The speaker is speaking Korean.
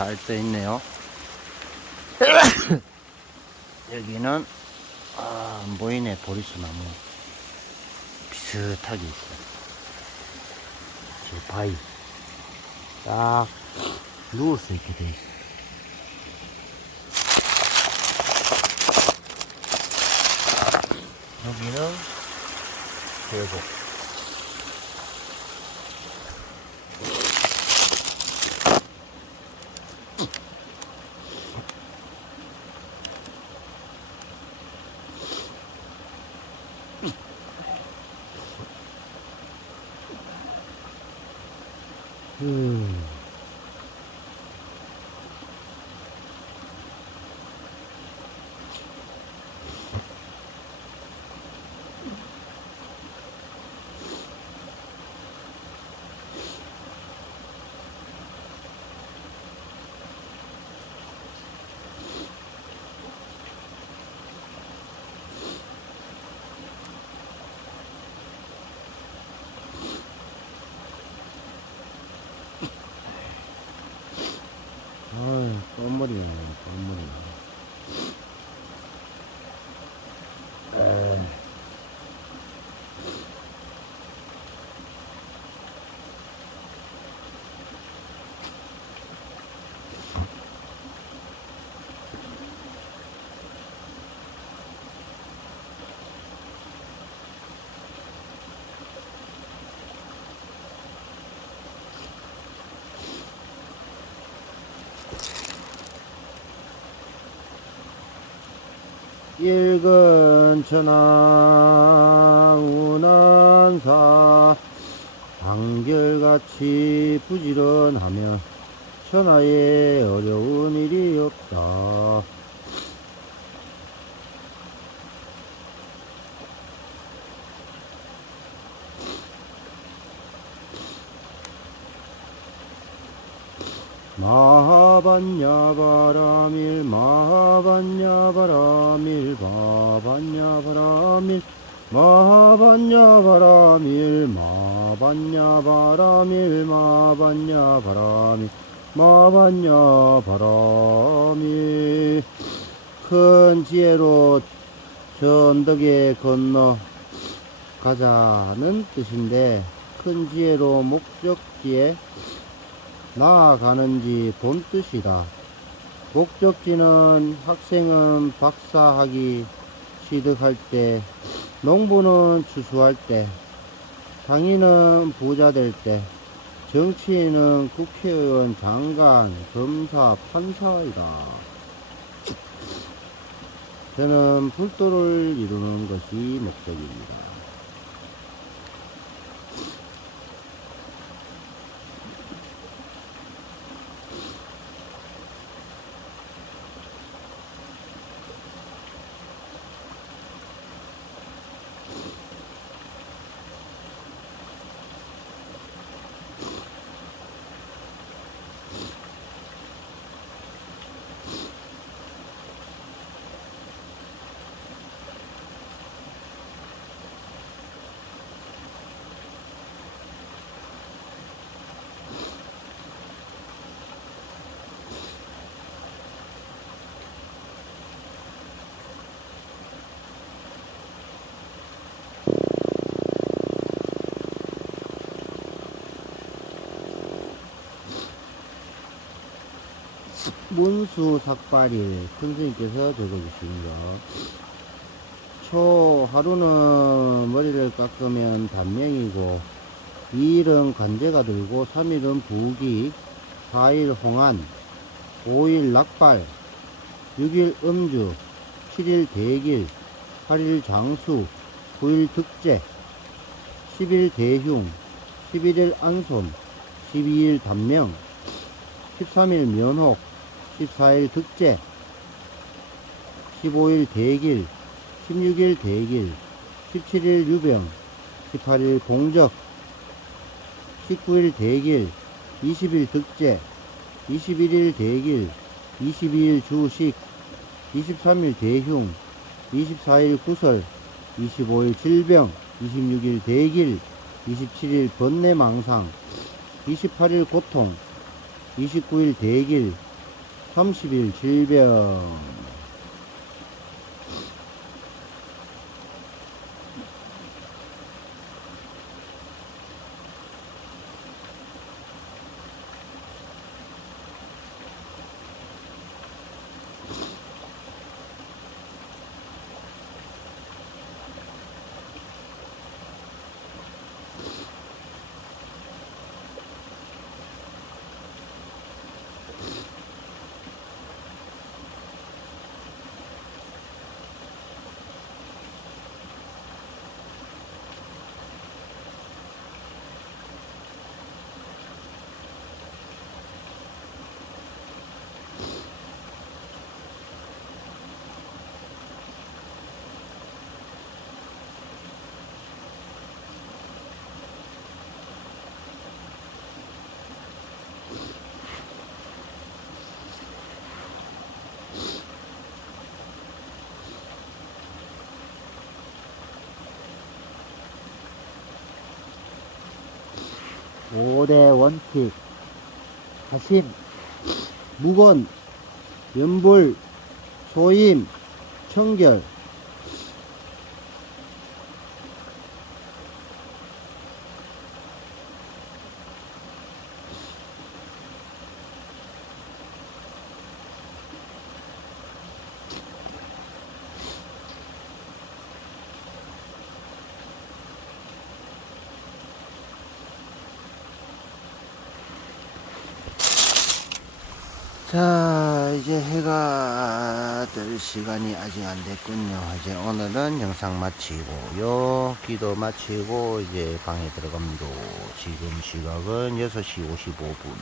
잘떠 있네요. 여기는 아, 안 보이네 보리수 나무 비슷하게 있어. 저 바위 딱 누울 수 있게 돼 있어. 여기는 계곡. 음. 아이, 똥머리네, 똥머리. 에 읽은 천하 운한사 한결같이 부지런하면 천하에 어려운 일이 없다. 마하반야 바라밀 마하반야 바라밀 마반야 바라밀 마반야 바라밀 마반야 바라밀 마반야 바라밀 마반야 바라밀. 큰 지혜로 저 언덕에 건너 가자는 뜻인데 큰 지혜로 목적지에 나아가는지 본 뜻이다. 목적지는 학생은 박사학위 취득할 때, 농부는 추수할 때, 상인은 부자 될 때, 정치인은 국회의원, 장관, 검사, 판사이다. 저는 불도를 이루는 것이 목적입니다. 문수 삭발일 선생님께서 적어주신 거. 초 하루는 머리를 깎으면 단명이고 2일은 간제가 들고 3일은 부기 4일 홍안 5일 낙발 6일 음주 7일 대길 8일 장수 9일 득제 10일 대흉 11일 안손 12일 단명 13일 면혹 14일 득제 15일 대길 16일 대길 17일 유병 18일 공적 19일 대길 20일 득제 21일 대길 22일 주식 23일 대흉 24일 구설 25일 질병 26일 대길 27일 번뇌망상 28일 고통 29일 대길 30일 질병 오대 원칙 가심 무건 연불 소임 청결 자 이제 해가 뜰 시간이 아직 안 됐군요. 이제 오늘은 영상 마치고요. 기도 마치고 이제 방에 들어갑니다. 지금 시각은 6시 55분